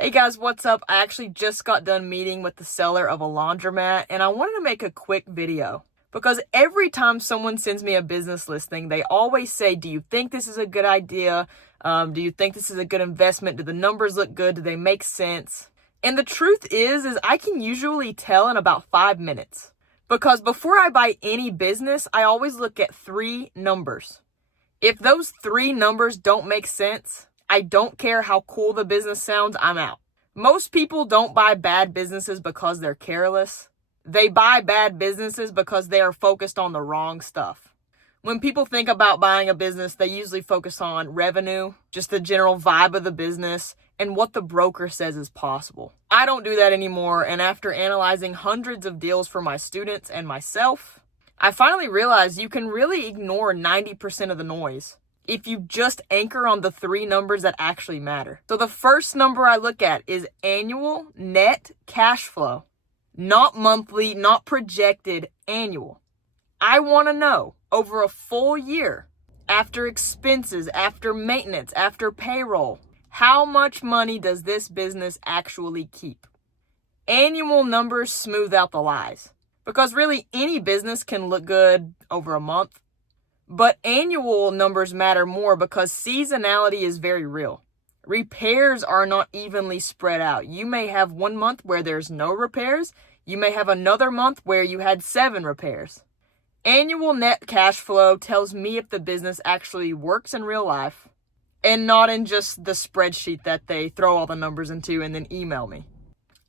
Hey guys, what's up? I actually just got done meeting with the seller of a laundromat and I wanted to make a quick video because every time someone sends me a business listing, they always say, do you think this is a good idea? Do you think this is a good investment? Do the numbers look good? Do they make sense? And the truth is I can usually tell in about 5 minutes because before I buy any business, I always look at 3 numbers. If those 3 numbers don't make sense, I don't care how cool the business sounds, I'm out. Most people don't buy bad businesses because they're careless. They buy bad businesses because they are focused on the wrong stuff. When people think about buying a business, they usually focus on revenue, just the general vibe of the business, and what the broker says is possible. I don't do that anymore, and after analyzing hundreds of deals for my students and myself, I finally realized you can really ignore 90% of the noise if you just anchor on the 3 numbers that actually matter. So the first number I look at is annual net cash flow. Not monthly, not projected, annual. I want to know over a full year, after expenses, after maintenance, after payroll, how much money does this business actually keep? Annual numbers smooth out the lies. Because really any business can look good over a month. But annual numbers matter more because seasonality is very real. Repairs are not evenly spread out. You may have 1 month where there's no repairs. You may have another month where you had 7 repairs. Annual net cash flow tells me if the business actually works in real life and not in just the spreadsheet that they throw all the numbers into and then email me.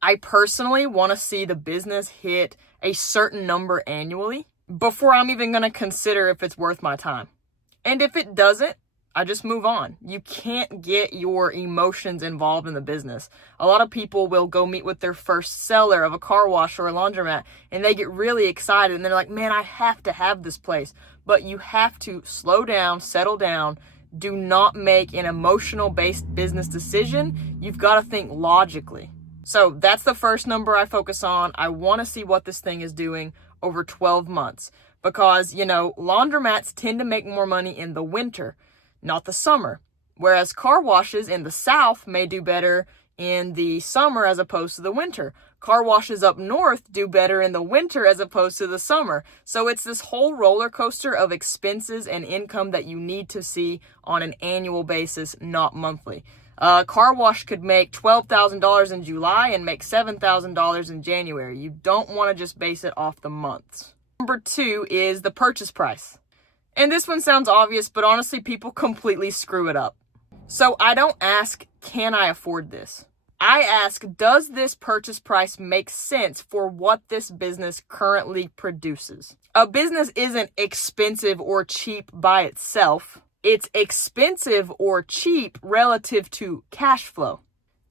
I personally want to see the business hit a certain number annually before I'm even going to consider if it's worth my time. And if it doesn't, I just move on. You can't get your emotions involved in the business. A lot of people will go meet with their first seller of a car wash or a laundromat, and they get really excited, and they're like, man, I have to have this place. But you have to slow down, settle down. Do not make an emotional-based business decision. You've got to think logically. So that's the first number I focus on. I want to see what this thing is doing over 12 months because, laundromats tend to make more money in the winter, not the summer. Whereas car washes in the south may do better in the summer as opposed to the winter. Car washes up north do better in the winter as opposed to the summer. So it's this whole roller coaster of expenses and income that you need to see on an annual basis, not monthly. Car wash could make $12,000 in July and make $7,000 in January. You don't want to just base it off the months. Number 2 is the purchase price. And this one sounds obvious, but honestly, people completely screw it up. So I don't ask, can I afford this? I ask, does this purchase price make sense for what this business currently produces? A business isn't expensive or cheap by itself. It's expensive or cheap relative to cash flow.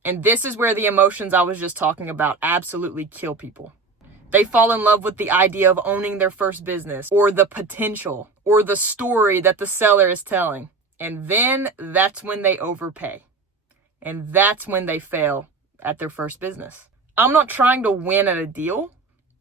And this is where the emotions I was just talking about absolutely kill people. They fall in love with the idea of owning their first business or the potential or the story that the seller is telling. And then that's when they overpay. And that's when they fail at their first business. I'm not trying to win at a deal.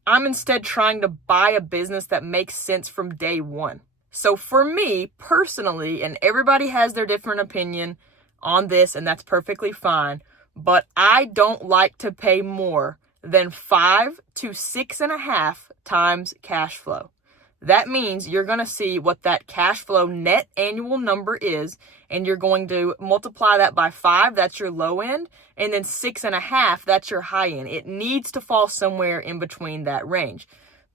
I'm instead trying to buy a business that makes sense from day one. So for me personally, and everybody has their different opinion on this, and that's perfectly fine, but I don't like to pay more than 5 to 6.5 times cash flow. That means you're going to see what that cash flow net annual number is, and you're going to multiply that by 5, that's your low end, and then 6.5, that's your high end. It needs to fall somewhere in between that range.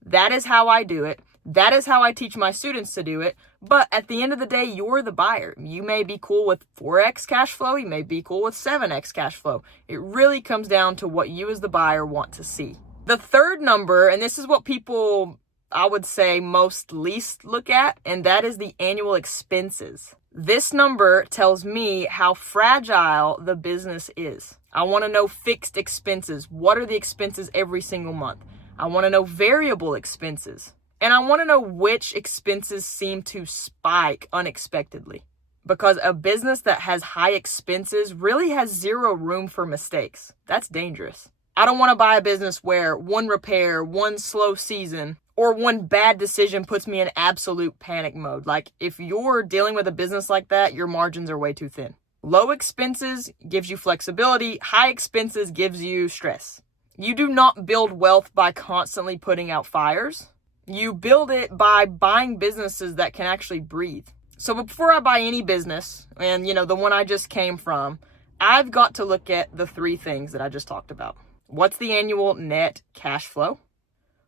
That is how I do it. That is how I teach my students to do it. But at the end of the day, you're the buyer. You may be cool with 4x cash flow. You may be cool with 7x cash flow. It really comes down to what you as the buyer want to see. The third number, and this is what people, I would say, most least look at, and that is the annual expenses. This number tells me how fragile the business is. I want to know fixed expenses. What are the expenses every single month? I want to know variable expenses. And I want to know which expenses seem to spike unexpectedly. Because a business that has high expenses really has 0 room for mistakes. That's dangerous. I don't want to buy a business where one repair, one slow season, or one bad decision puts me in absolute panic mode. Like, if you're dealing with a business like that, your margins are way too thin. Low expenses gives you flexibility. High expenses gives you stress. You do not build wealth by constantly putting out fires. You build it by buying businesses that can actually breathe. So before I buy any business, and the one I just came from, I've got to look at the three things that I just talked about. What's the annual net cash flow?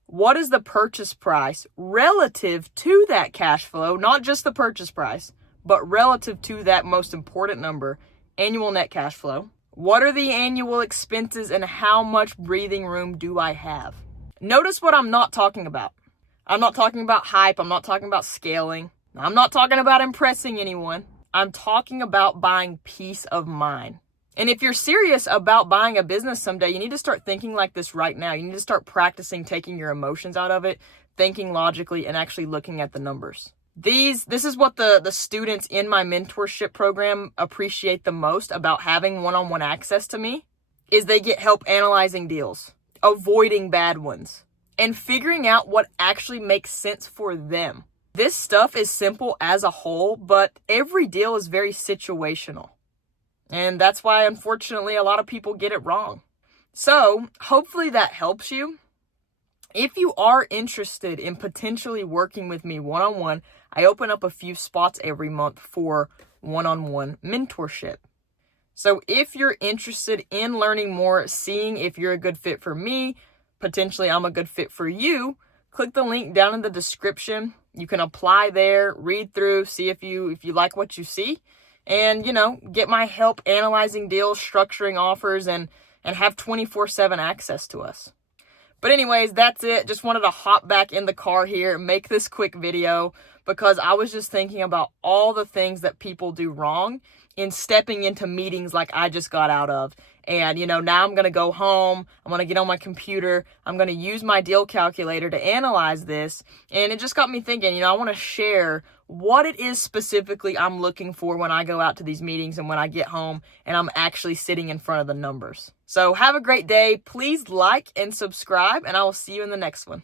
What is the purchase price relative to that cash flow? Not just the purchase price, but relative to that most important number, annual net cash flow. What are the annual expenses and how much breathing room do I have? Notice what I'm not talking about. I'm not talking about hype. I'm not talking about scaling. I'm not talking about impressing anyone. I'm talking about buying peace of mind. And if you're serious about buying a business someday, you need to start thinking like this right now. You need to start practicing taking your emotions out of it, thinking logically, and actually looking at the numbers. This is what the students in my mentorship program appreciate the most about having one-on-one access to me, is they get help analyzing deals, avoiding bad ones, and figuring out what actually makes sense for them. This stuff is simple as a whole, but every deal is very situational. And that's why, unfortunately, a lot of people get it wrong. So, hopefully that helps you. If you are interested in potentially working with me one-on-one, I open up a few spots every month for one-on-one mentorship. So if you're interested in learning more, seeing if you're a good fit for me, potentially I'm a good fit for you, click the link down in the description. You can apply there, read through, see if you like what you see, and, get my help analyzing deals, structuring offers, and have 24/7 access to us. But anyways, that's it. Just wanted to hop back in the car here and make this quick video because I was just thinking about all the things that people do wrong in stepping into meetings like I just got out of. And, now I'm going to go home. I'm going to get on my computer. I'm going to use my deal calculator to analyze this. And it just got me thinking, I want to share what it is specifically I'm looking for when I go out to these meetings and when I get home and I'm actually sitting in front of the numbers. So have a great day. Please like and subscribe, and I will see you in the next one.